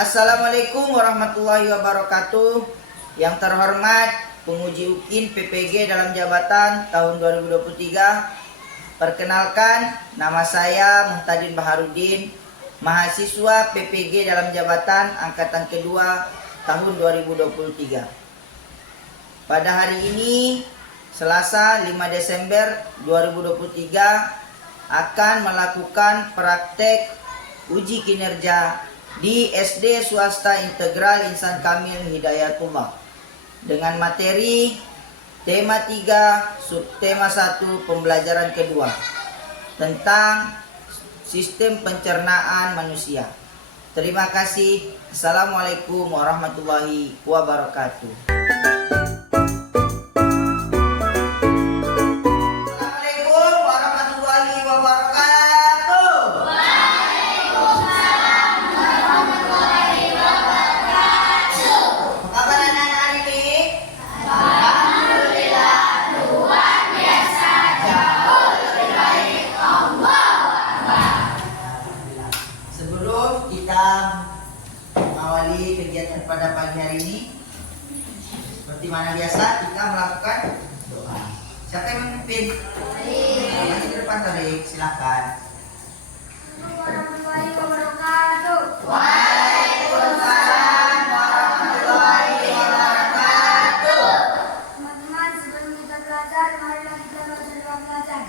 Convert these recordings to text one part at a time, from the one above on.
Assalamualaikum warahmatullahi wabarakatuh. Yang terhormat penguji UKIN PPG dalam jabatan tahun 2023. Perkenalkan, nama saya Muhtadin Baharudin, mahasiswa PPG dalam jabatan angkatan kedua tahun 2023. Pada hari ini, Selasa 5 Desember 2023, akan melakukan praktek uji kinerja di SD Swasta Integral Insan Kamil Hidayatullah dengan materi tema 3 subtema 1 pembelajaran kedua tentang sistem pencernaan manusia. Terima kasih. Assalamualaikum warahmatullahi wabarakatuh. Mengawali kegiatan pada pagi hari ini, seperti mana biasa kita melakukan doa. Siapa yang memimpin? Maju ke depan, Tarik, silakan. Warahmatullahi wabarakatuh. Waalaikumsalam warahmatullahi wabarakatuh. Teman-teman, sebelum kita belajar, marilah kita baca doa belajar.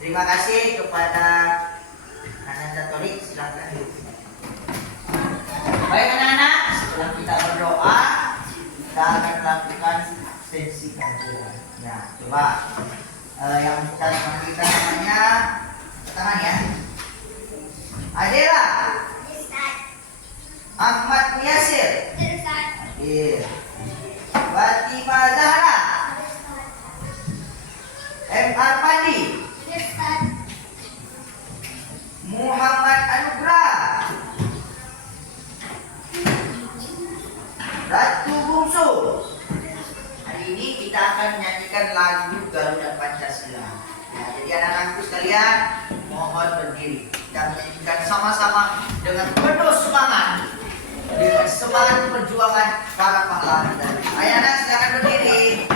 Terima kasih kepada anak-anak Torik, silakan. Baik anak-anak, setelah kita berdoa, kita akan melakukan sesi kajian. Ya, coba yang kita panggilkan namanya, tangan ya. Adela, Ahmad Yasir, Fatimah Zahra, M. Arpandi, Muhammad Anugrah, Ratu Bungsu. Hari ini kita akan menyanyikan lagu Garuda Pancasila. Ya, jadi anak-anakku sekalian, mohon berdiri. Kita menyanyikan sama-sama dengan penuh semangat, dengan semangat perjuangan para pahlawan tadi. Ayo anak, silakan berdiri.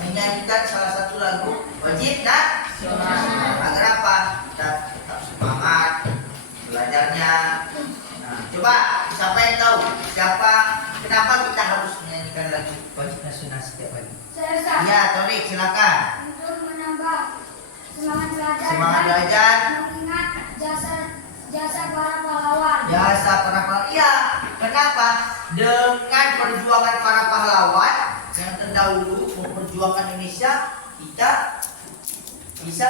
Menyanyikan salah satu lagu wajib dan agar apa? Kita tetap semangat belajarnya. Nah, coba siapa yang tahu kenapa kita harus menyanyikan lagu wajib nasional setiap pagi? Ya, Torik, silakan. Untuk menambah Semangat belajar. Mengingat jasa para pahlawan. Jasa para pahlawan. Iya, kenapa? Dengan perjuangan para pahlawan yang terdahulu memperjuangkan Indonesia, kita bisa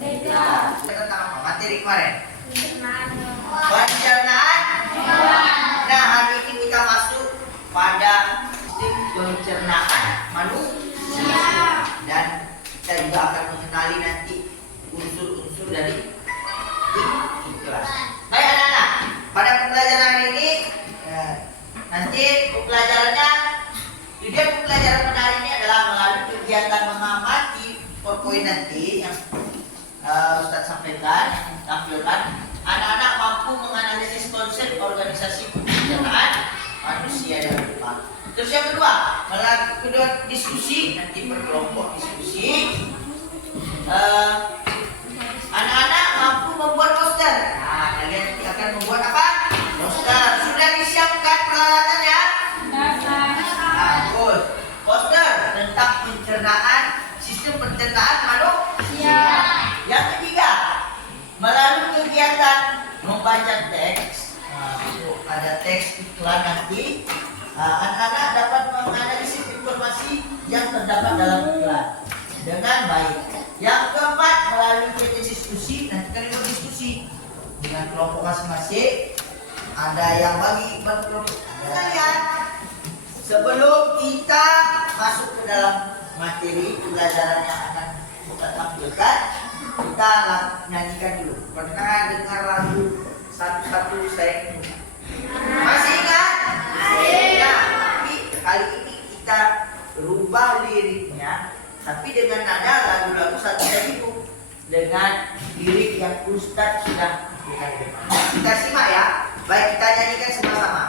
Merdeka. Kita tentang apa? Materi kemarin pencernaan. Nah, hari ini kita masuk pada sistem pencernaan manusia, dan kita juga akan mengenali nanti unsur-unsur dari ikhlas. Baik anak-anak, pada pembelajaran ini nanti pembelajarannya, tujuan pembelajaran pada hari ini adalah melalui kegiatan mengamati PowerPoint nanti yang Ustadz sampaikan, tampilkan, anak-anak mampu menganalisis konsep organisasi pencernaan manusia dan rupa. Terus yang kedua, melakukan diskusi, nanti berkelompok diskusi. Anak-anak mampu membuat poster. Nah, kalian nanti akan membuat apa? Poster. Sudah disiapkan peralatannya? Bagus. Poster tentang pencernaan, sistem pencernaan manusia. Yang ketiga, melalui kegiatan membaca teks. Ada teks iklan nanti. Anak-anak dapat menganalisis informasi yang terdapat dalam iklan dengan baik. Yang keempat, melalui kegiatan diskusi, nanti kalian berdiskusi dengan kelompok masing-masing. Ada yang bagi berkelompok. Kalian, sebelum kita masuk ke dalam materi pelajaran yang akan kita tampilkan, kita nyanyikan dulu. Pernah dengar lagu satu-satu saya? Masih ingat? Nah, tapi kali ini kita rubah liriknya, tapi dengan nada lagu-lagu satu itu dengan lirik yang Ustadz sudah berikan. Kita simak ya. Baik, kita nyanyikan sama-sama.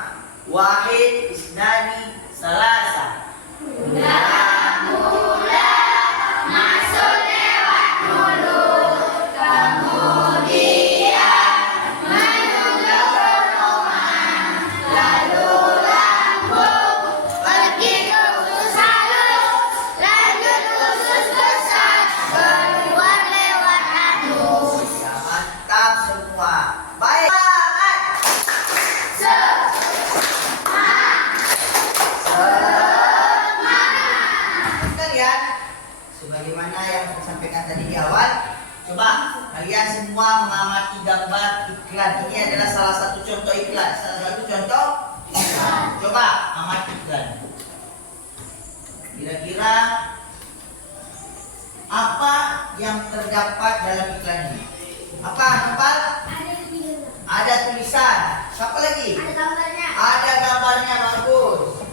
Wahid, isnani, salasa. Mula-mula masuk lewat mulut, kemudian menunggu roman, lalu lambung, pergi ke usus halus, lanjut usus besar, keluar lewat anus. Ya, mantap semua. Baik. Kalian, sebagaimana yang saya sampaikan tadi di awal, coba kalian semua mengamati gambar iklan. Ini adalah salah satu contoh iklan. Salah satu contoh iklan. Coba amati iklan. Kira-kira apa yang terdapat dalam iklan ini? Apa, Nopal? Ada tulisan. Siapa lagi? Ada gambarnya. Ada gambarnya, bagus.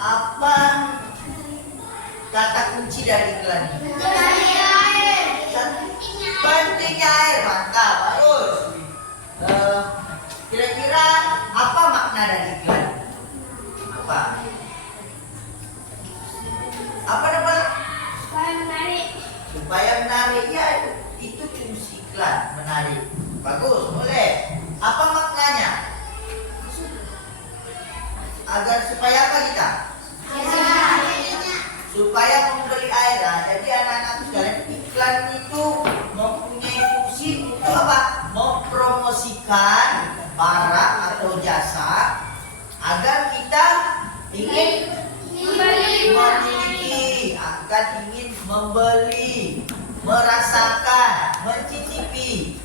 Apa kata kunci dari iklan ini? Pentingnya air, mantap, bagus. Kira-kira apa makna dari iklan? Apa? Apa Nopal? Supaya menarik. Supaya menarik, ya itu fungsi iklan, menarik. Bagus, boleh. Apa maknanya? Agar supaya apa kita? Supaya membeli air. Nah, jadi anak-anak sekalian, iklan itu mempunyai fungsi untuk apa? Mempromosikan barang atau jasa agar kita ingin memiliki, akan ingin membeli, merasakan, mencicipi.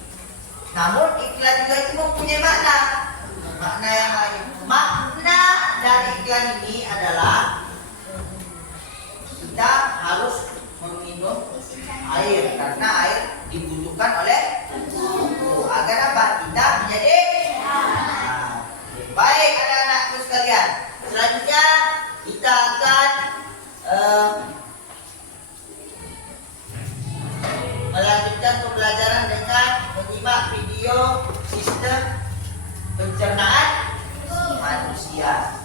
Namun iklan juga itu mempunyai makna yang lain. Makna dari iklan ini adalah kita harus meminum air karena air dibutuhkan oleh tubuh agar apa? Kita menjadi baik anak-anakku sekalian. Selanjutnya kita akan melanjutkan pembelajaran dengan menyimak video sistem pencernaan manusia.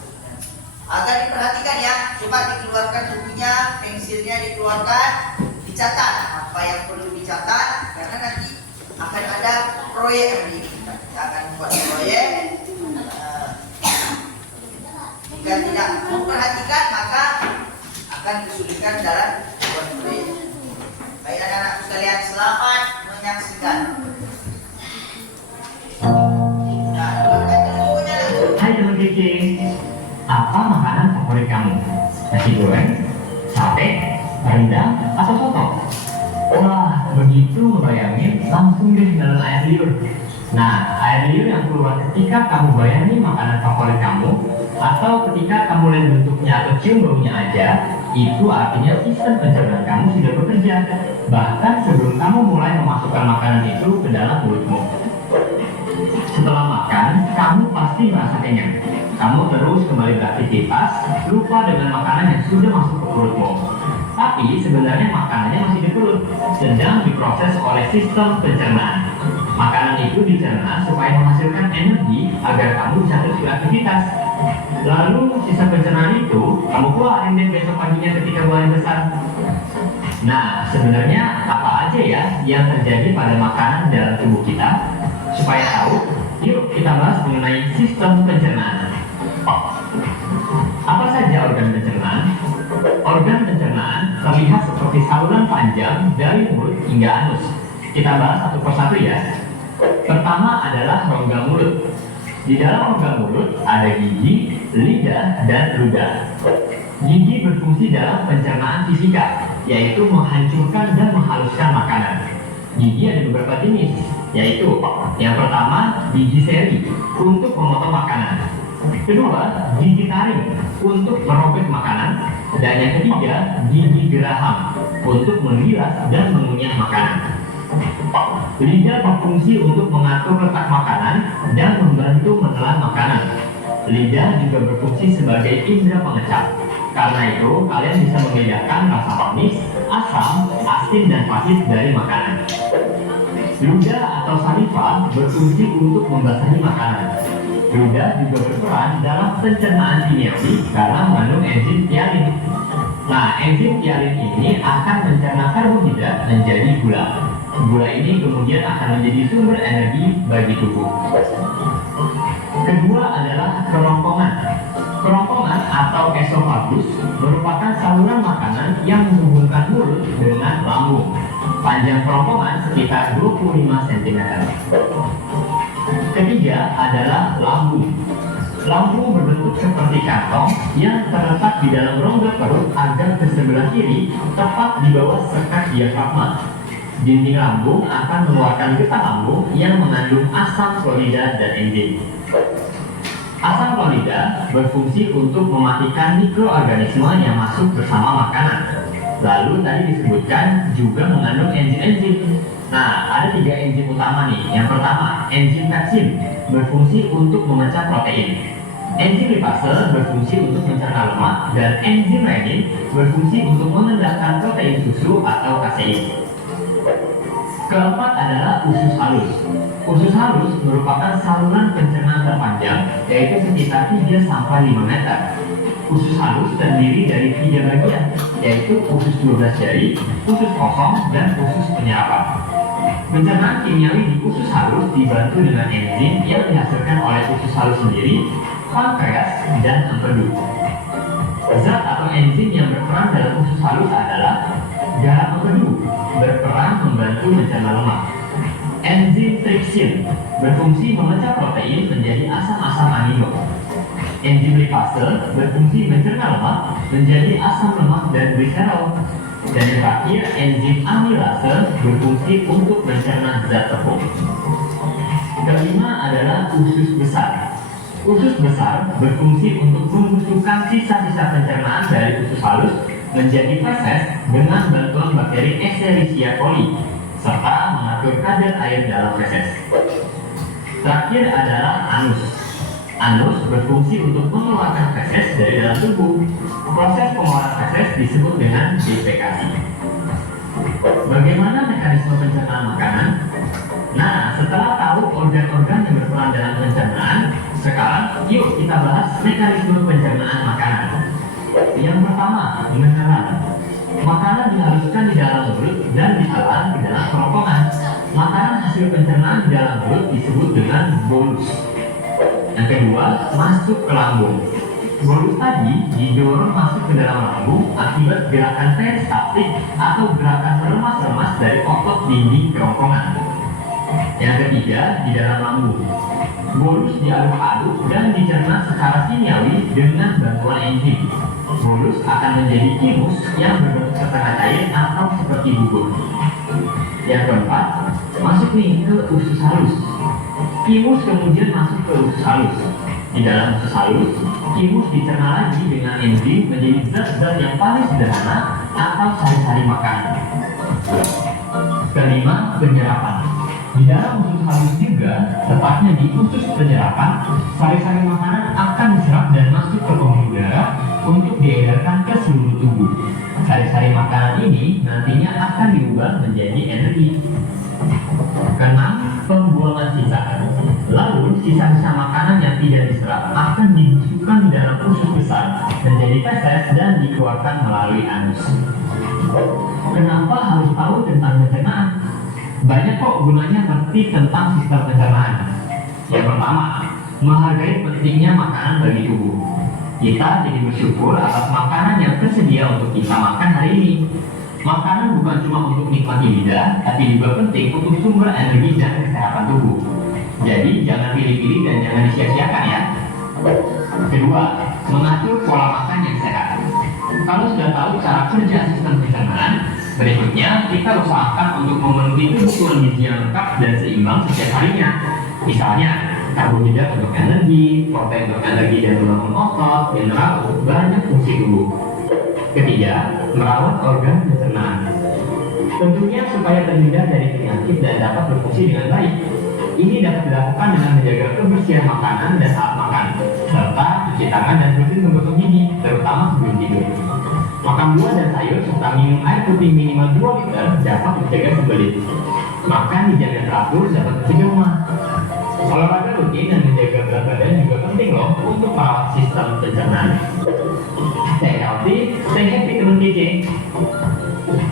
Agar diperhatikan ya, coba dikeluarkan bukunya, pensilnya dikeluarkan, dicatat apa yang perlu dicatat karena nanti akan ada proyek nanti kita akan buat proyek. Jika tidak memperhatikan maka akan kesulitan dalam buat proyek. Baik anak-anak sekalian, selamat menyaksikan. Nah, keluarkan dulu bukunya dulu. Hai teman kece, apa makanan favorit kamu? Nasi goreng, sate, rendang, atau soto? Wah, begitu ngebayangin, langsung deh dalam air liur. Nah, air liur yang keluar ketika kamu bayangin makanan favorit kamu, atau ketika kamu lihat bentuknya atau cium baunya aja, itu artinya sistem pencernaan kamu sudah bekerja. Bahkan sebelum kamu mulai memasukkan makanan itu ke dalam mulutmu. Setelah makan, kamu pasti merasa kenyang. Kamu terus kembali beraktivitas, lupa dengan makanan yang sudah masuk ke perutmu. Tapi sebenarnya makanannya masih di perut, sedang diproses oleh sistem pencernaan. Makanan itu dicerna supaya menghasilkan energi agar kamu bisa terus beraktivitas. Lalu sisa pencernaan itu kamu keluarin deh besok paginya ketika mulai besar. Nah, sebenarnya apa aja ya yang terjadi pada makanan dalam tubuh kita? Supaya tahu, yuk kita bahas mengenai sistem pencernaan. Apa saja organ pencernaan? Organ pencernaan terlihat seperti saluran panjang dari mulut hingga anus. Kita bahas satu persatu ya. Pertama adalah rongga mulut. Di dalam rongga mulut ada gigi, lidah, dan ludah. Gigi berfungsi dalam pencernaan fisika, yaitu menghancurkan dan menghaluskan makanan. Gigi ada beberapa jenis, yaitu yang pertama gigi seri untuk memotong makanan. Kedua, gigi taring untuk merobek makanan. Dan yang ketiga, gigi geraham untuk mengilas dan mengunyah makanan. Lidah berfungsi untuk mengatur letak makanan dan membantu menelan makanan. Lidah juga berfungsi sebagai indera pengecap. Karena itu, kalian bisa membedakan rasa manis, asam, asin, dan pahit dari makanan. Ludah atau saliva berfungsi untuk membasahi makanan. Ludah juga berperan dalam pencernaan kimiawi karena mengandung enzim tialin. Nah, enzim tialin ini akan mencerna karbohidrat menjadi gula. Gula ini kemudian akan menjadi sumber energi bagi tubuh. Kedua adalah kerongkongan. Kerongkongan atau esofagus merupakan saluran makanan yang menghubungkan mulut dengan lambung. Panjang kerongkongan sekitar 25 cm. Ketiga adalah lambung. Lambung berbentuk seperti kantong yang terletak di dalam rongga perut agar ke sebelah kiri tepat di bawah sekat diafragma. Dinding lambung akan mengeluarkan getah lambung yang mengandung asam klorida dan enzim. Asam klorida berfungsi untuk mematikan mikroorganisme yang masuk bersama makanan. Lalu tadi disebutkan juga mengandung enzim-enzim. Nah, ada 3 enzim utama nih. Yang pertama, enzim pepsin berfungsi untuk memecah protein. Enzim lipase berfungsi untuk mencerna lemak, dan enzim renin berfungsi untuk mengendalikan protein susu atau kasein. Keempat adalah usus halus. Usus halus merupakan saluran pencernaan terpanjang, yaitu sekitar 3-5 meter. Usus halus terdiri dari 3 bagian, yaitu usus 12 jari, usus kosong, dan usus penyerapan. Pencernaan kimiawi di usus halus dibantu dengan enzim yang dihasilkan oleh usus halus sendiri, pankreas, dan empedu. Zat atau enzim yang berperan dalam usus halus adalah garam empedu, berperan membantu mencerna lemak. Enzim tripsin berfungsi memecah protein menjadi asam-asam amino. Enzim lipase berfungsi mencerna lemak menjadi asam lemak dan gliserol. Dan yang terakhir, enzim amilase berfungsi untuk mencerna zat tepung. Kelima adalah usus besar. Usus besar berfungsi untuk membusukkan sisa-sisa pencernaan dari usus halus menjadi feses dengan bantuan bakteri Escherichia coli serta mengatur kadar air dalam feses. Terakhir adalah anus. Anus berfungsi untuk mengeluarkan feses dari dalam tubuh. Proses pengeluaran feses disebut dengan defekasi. Bagaimana mekanisme pencernaan makanan? Nah, setelah tahu organ-organ yang berperan dalam pencernaan, sekarang yuk kita bahas mekanisme pencernaan makanan. Yang pertama, menelan. Makanan dihaluskan di dalam mulut dan ditelan ke dalam kerongkongan. Makanan hasil pencernaan di dalam mulut disebut dengan bolus. Yang kedua, masuk ke lambung. Bolus tadi didorong masuk ke dalam lambung akibat gerakan peristaltik atau gerakan meremas-remas dari otot dinding kerongkongan. Yang ketiga, di dalam lambung. Bolus diaduk-aduk dan dicerna secara kimiawi dengan bantuan enzim. Bolus akan menjadi kimus yang berbentuk setengah cair atau seperti bubur. Yang keempat, masuk nih ke usus halus. Kimus kemudian masuk ke usus halus. Di dalam usus halus, kimus dicerna lagi dengan enzim menjadi zat-zat yang paling sederhana atau sari-sari makanan. Kelima, penyerapan. Di dalam usus halus juga, tepatnya di usus penyerapan, sari-sari makanan akan diserap dan masuk ke pembuluh darah untuk diedarkan ke seluruh tubuh. Sari-sari makanan menjadi feses dan dikeluarkan melalui anus. Kenapa harus tahu tentang pencernaan? Banyak kok gunanya ngerti tentang sistem pencernaan. Yang pertama, menghargai pentingnya makanan bagi tubuh. Kita jadi bersyukur atas makanan yang tersedia untuk kita makan hari ini. Makanan bukan cuma untuk nikmati lidah, tapi juga penting untuk sumber energi dan kesehatan tubuh. Jadi jangan pilih-pilih dan jangan disia-siakan ya. Kedua, mengatur pola makan yang sehat. Kalau sudah tahu cara kerja sistem pencernaan, berikutnya kita usahakan untuk memenuhi kebutuhan gizi yang lengkap dan seimbang setiap harinya. Misalnya, karbohidrat untuk energi, protein untuk energi dan membangun otot, mineral untuk banyak fungsi tubuh. Ketiga, merawat organ pencernaan. Tentunya supaya terhindar dari penyakit dan dapat berfungsi dengan baik. Ini dapat dilakukan dengan menjaga kebersihan makanan dan saat makan, serta cuci tangan dan rutin menggosok gigi, terutama sebelum tidur. Makan buah dan sayur serta minum air putih minimal 2 liter dapat mencegah sembelit. Makan dijaga teratur dapat mencegah mah. Olahraga rutin dan menjaga berat badan juga penting loh untuk merawat sistem pencernaan. Stay healthy, stay happy teman DJ.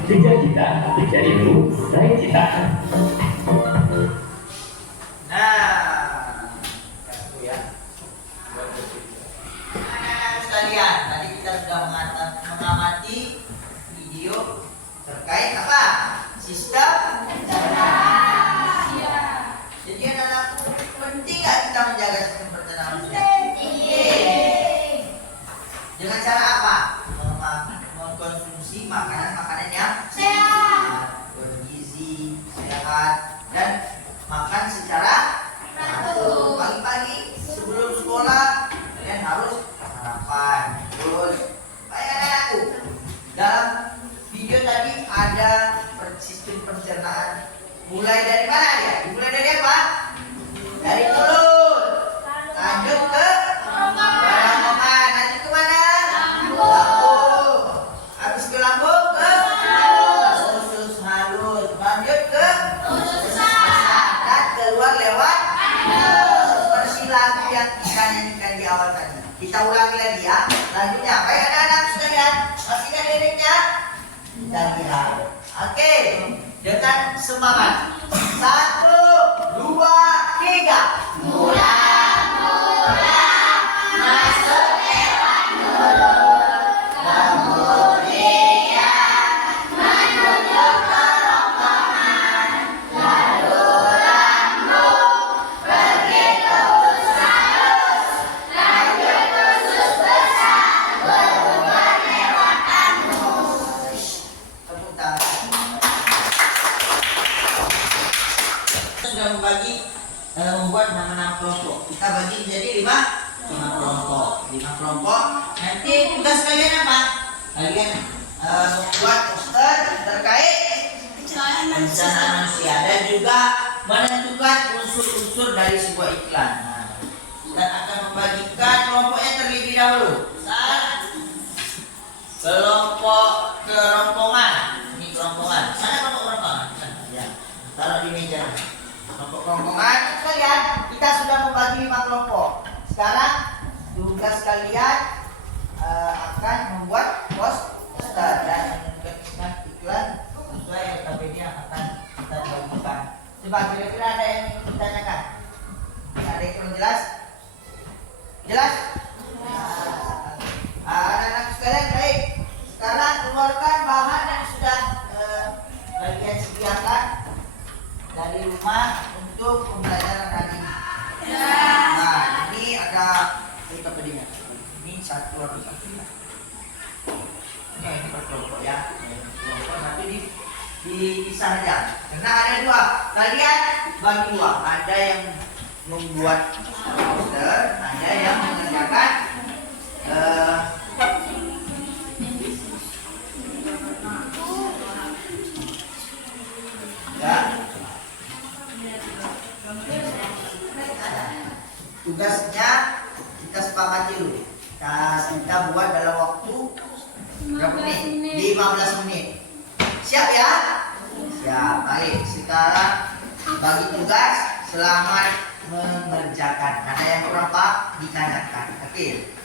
Kejar cita, kejar ilmu, raih cita. Nah, itu ya. Anak-anak sekalian, tadi kita sudah mengamati video terkait apa? Sistem pencernaan. Jadi anak-anakku, penting nggak kita menjaga sistem pencernaan? Penting. Dengan cara apa? Mengkonsumsi makanan-makanan yang sehat, bergizi, sehat, dan makan secara teratur. Pagi-pagi sebelum sekolah kalian harus sarapan. Terus, baik anak-anakku, dalam video tadi ada sistem pencernaan. Mulai dari mana ya? Dimulai dari apa? Dari mulut. Lanjut ke kerongkongan. Lanjut ke mana? Lambung. Habis ke lambung ke usus halus. Lanjut ke dan keluar lewat seperti lagu yang kita nyanyikan di awal tadi. Kita ulangi lagi ya. Lanjutnya, baik anak-anak sekalian, masih ingat liriknya? Kita lihat. Oke, dengan semangat. 1, 2, 3. Masuk lewat mulut, kemudian menuju kerongkongan, lalu lambung, pergi ke usus halus, lanjut usus besar, keluar lewat anus. Tepuk tangan. Kita sudah membuat nama-nama kelompok. Kita bagi menjadi 5 kelompok. 5 kelompok. Nanti tugas kalian apa? Kalian membuat poster terkait pencernaan manusia dan juga menentukan unsur-unsur dari sebuah iklan. Dan akan membagikan kelompoknya terlebih dahulu. Kelompok kerongkongan. Ini kerongkongan. Mana kelompok kerongkongan? Ya, taruh di meja. Kelompok kerongkongan. Kalian, kita sudah membagi 5 kelompok. Sekarang tugas kalian akan membuat poster dan menunjukkan iklan sesuai notabene yang akan kita bagikan. Coba kira-kira ada yang ingin ditanyakan? Ada yang kurang jelas? Jelas? Anak-anak sekalian, baik. Sekarang keluarkan bahan yang sudah kalian sediakan dari rumah untuk pembelajaran hari ini. Nah, ini ada apa dia? Ini satu atau satu. Ini per kelompok ya. Kelompok satu dipisah aja. Karena ada 2. Kalian bagi 2. Ada yang membuat poster, ada yang mengerjakan ya. Tugasnya kita sepakati dulu. Kita buat dalam waktu berapa menit? 15 menit. Siap ya? Siap. Baik. Sekarang bagi tugas, selamat mengerjakan. Ada yang kurang pak ditanyakan. Oke.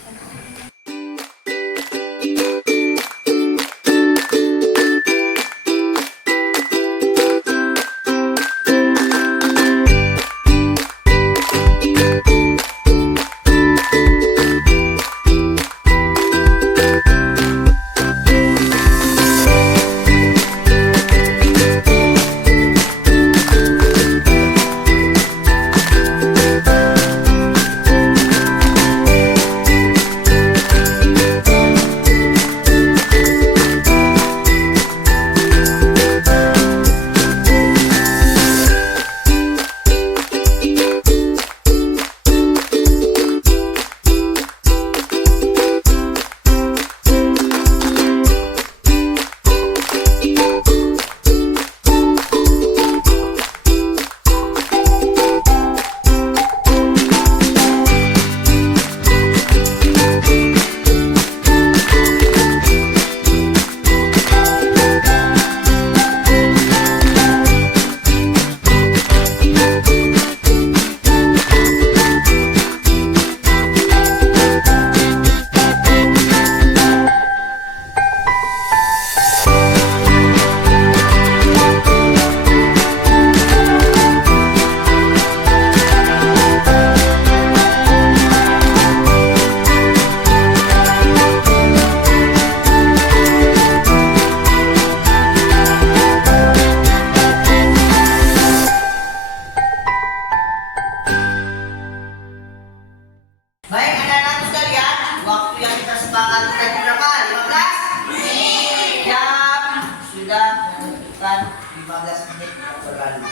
menentukan 15 menit yang berlalu.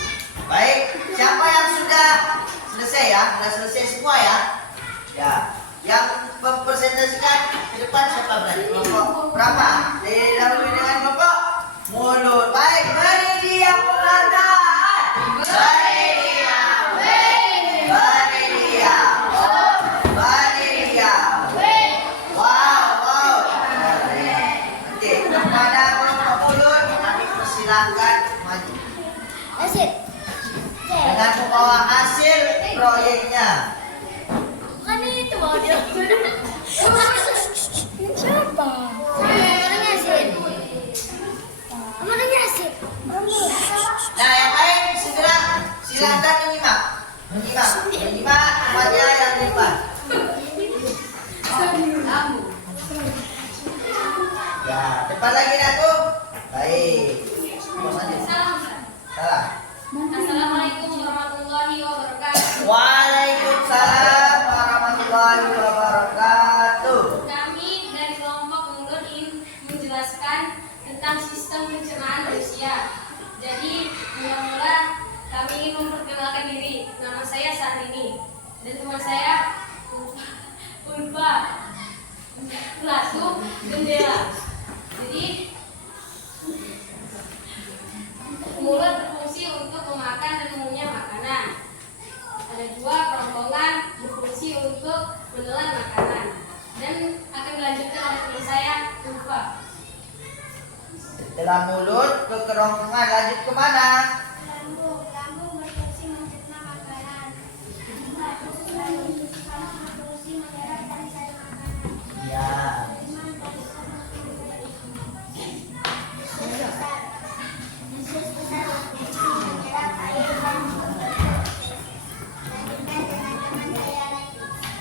Baik, siapa yang sudah selesai ya? Sudah selesai semua ya? Ya. Yang mempresentasikan ke depan siapa berani? Kelompok berapa? Didahului dengan kelompok mulut. Baik, beri dia penghargaan. Beri dia. Beri dia. Beri dia. Wow, wow. Oke, kepada kelompok mulut kami persilakan maju. Dengan membawa hasil proyeknya. Kan itu mau dia. Siapa? Orangnya sih. Orangnya sih. Nah, yang lain segera silakan menyimak semuanya yang di depan. Ya, depan lagi aku. Baik. Salam. Assalamualaikum warahmatullahi wabarakatuh. Waalaikumsalam warahmatullahi wabarakatuh. Kami dari kelompok mulut ingin menjelaskan tentang sistem pencernaan manusia. Jadi, mula-mula kami ingin memperkenalkan diri. Nama saya Syahrini dan teman saya Ulfa. Kelasku Jendela. Jadi, mulut berfungsi untuk memakan dan mengunyah makanan. Ada dua kerongkongan berfungsi untuk menelan makanan. Dan akan dilanjutkan oleh teman saya, Ulfa. Setelah mulut ke kerongkongan lanjut kemana? Lambung berfungsi mencerna makanan. Berfungsi menyerap sisa makanan. Ya.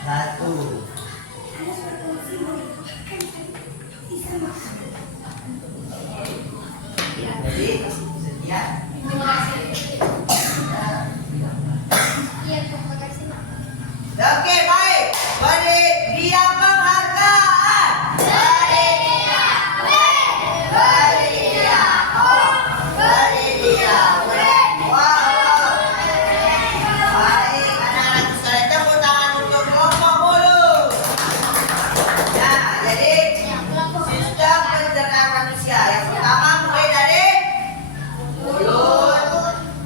Satu. Jadi sekian. Terima kasih. Oke, baik. Beri dia penghargaan. Beri dia. Beri dia. Beri dia. Wow. Baik, anak-anak sekalian, tepuk tangan untuk kelompok mulut. Ya, jadi sistem pencernaan manusia yang pertama mulai dari mulut,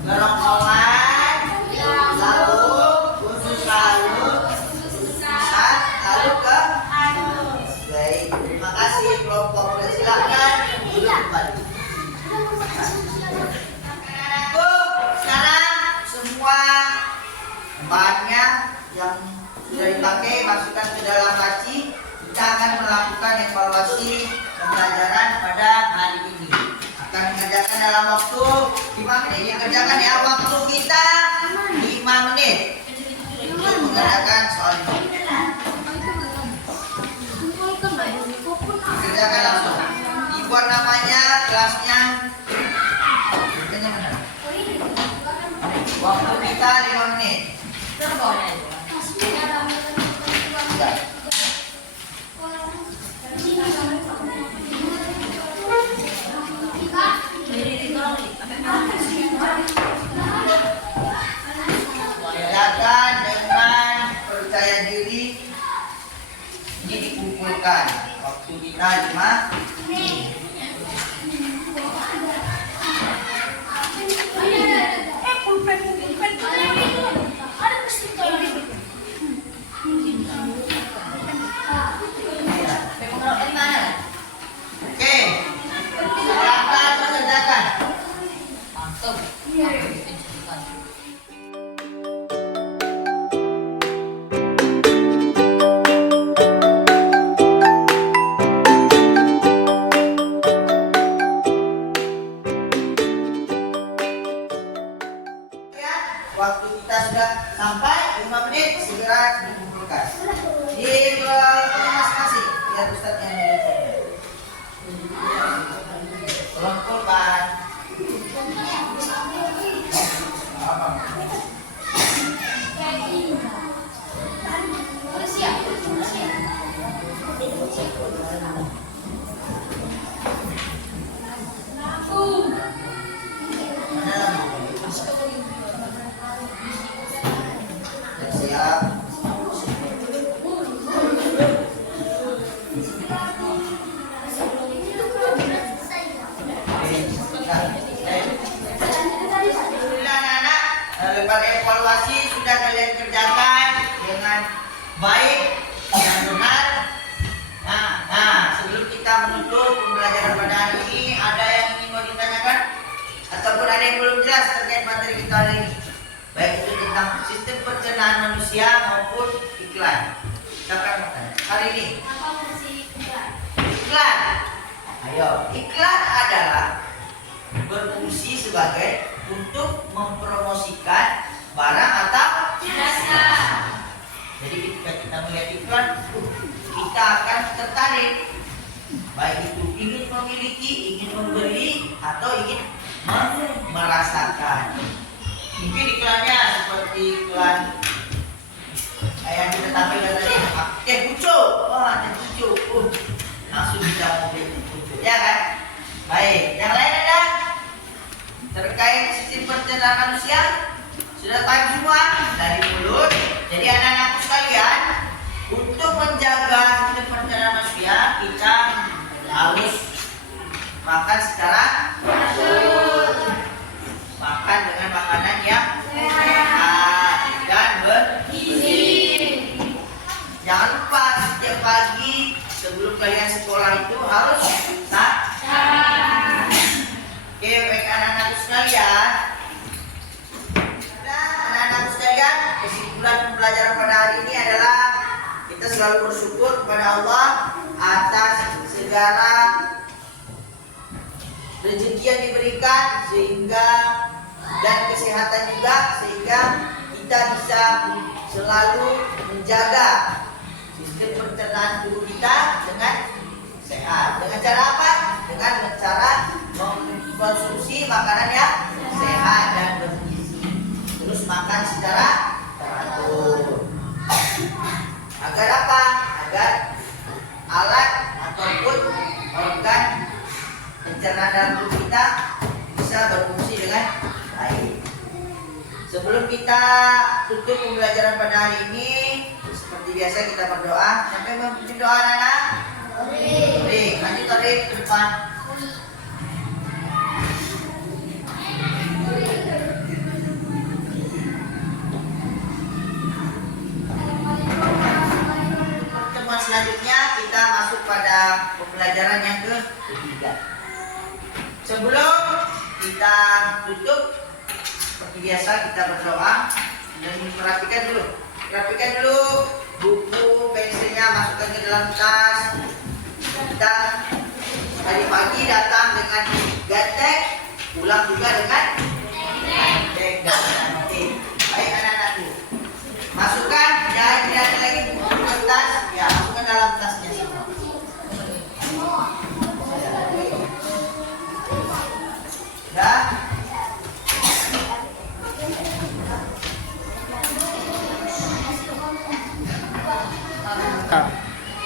kerongkongan, lambung, usus halut, pusat, lalu ke baik. Terima kasih kelompok mulut, silakan duduk kembali. Anak-anakku, sekarang semua bahannya yang sudah dipakai masukkan ke dalam laci. Kita akan melakukan evaluasi pembelajaran pada hari ini. Akan mengerjakan dalam waktu 5 menit. Dikerjakan ya, waktu kita 5 menit untuk mengerjakan soal ini. Dikerjakan langsung. Dibuat namanya, kelasnya. Bukannya mana? Waktu kita 5 menit. Ya. Kerjakan dengan percaya diri. Ini dikumpulkan. Waktu kita 5 menit. Oke, silakan mengerjakan. Ya, waktu kita sudah sampai 5 menit, segera dikumpulkan. Di kelompok masing-masing, biar Ustaz yang menunjukkan. Kumpulkan. Alhamdulillah anak-anak, lepas evaluasi sudah kalian kerjakan dengan baik dan benar. Nah, sebelum kita menutup pembelajaran pada hari ini, ada yang ingin mau ditanyakan ataupun ada yang belum jelas terkait materi kita hari ini, baik itu tentang sistem pencernaan manusia maupun iklan. Siapa yang mau tanya? Hari ini Apa fungsi iklan? iklan. Ayo, iklan adalah berfungsi sebagai untuk mempromosikan barang atau Jasa. jadi ketika kita melihat iklan, kita akan tertarik, baik itu ingin memiliki, ingin membeli, atau ingin merasakan. Mungkin iklannya seperti iklan yang kita tampilkan tadi, teh pucuk, wah teh pucuk, langsung bisa membeli teh pucuk, ya kan? Baik, yang lain ada terkait sistem pencernaan manusia sudah tahu semua dari mulut. Jadi anak-anakku sekalian, untuk menjaga sistem pencernaan manusia kita harus makan secara teratur, makan dengan makanan yang sehat dan bergizi. Jangan lupa setiap pagi sebelum kalian sekolah itu harus sahur. Oke, baik anak-anakku sekalian. Nah, anak-anakku sekalian, kesimpulan pembelajaran pada hari ini adalah kita selalu bersyukur kepada Allah atas segala rezeki yang diberikan sehingga dan kesehatan juga, sehingga kita bisa selalu menjaga sistem pencernaan tubuh kita dengan sehat. Dengan cara apa? Dengan cara mengkonsumsi makanan yang sehat dan bergizi. Terus makan secara teratur. Agar apa? Agar alat ataupun organ pencernaan dalam tubuh kita bisa berfungsi dengan baik. Sebelum kita tutup pembelajaran pada hari ini, seperti biasa kita berdoa. Sampai mempunyai doa anak-anak. Baik, maju tarik ke depan. Pertemuan selanjutnya kita masuk pada pembelajaran yang ketiga. Sebelum kita tutup, seperti biasa kita berdoa dan perhatikan dulu. Perhatikan dulu buku, pensilnya masukkan ke dalam tas. Kita tadi pagi datang dengan ganteng, pulang juga dengan ganteng dan cantik. Baik anak-anakku, masukkan, jangan tidak ada lagi buku ke tas, ya masukkan dalam tasnya semua. Ya.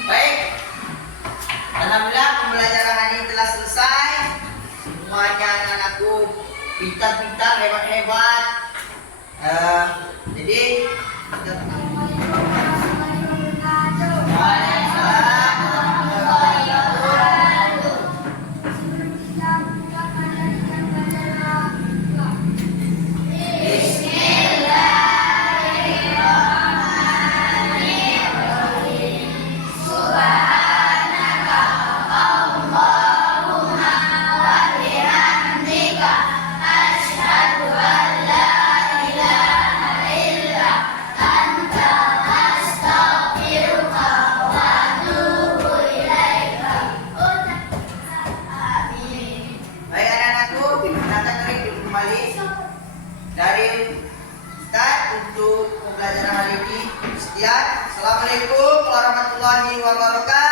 Baik, alhamdulillah pembelajaran hari ini telah selesai. Semuanya anak-anakku pintar-pintar, hebat-hebat. Jadi kita dari Ustaz untuk pembelajaran hari ini. Sekian. Assalamualaikum warahmatullahi wabarakatuh.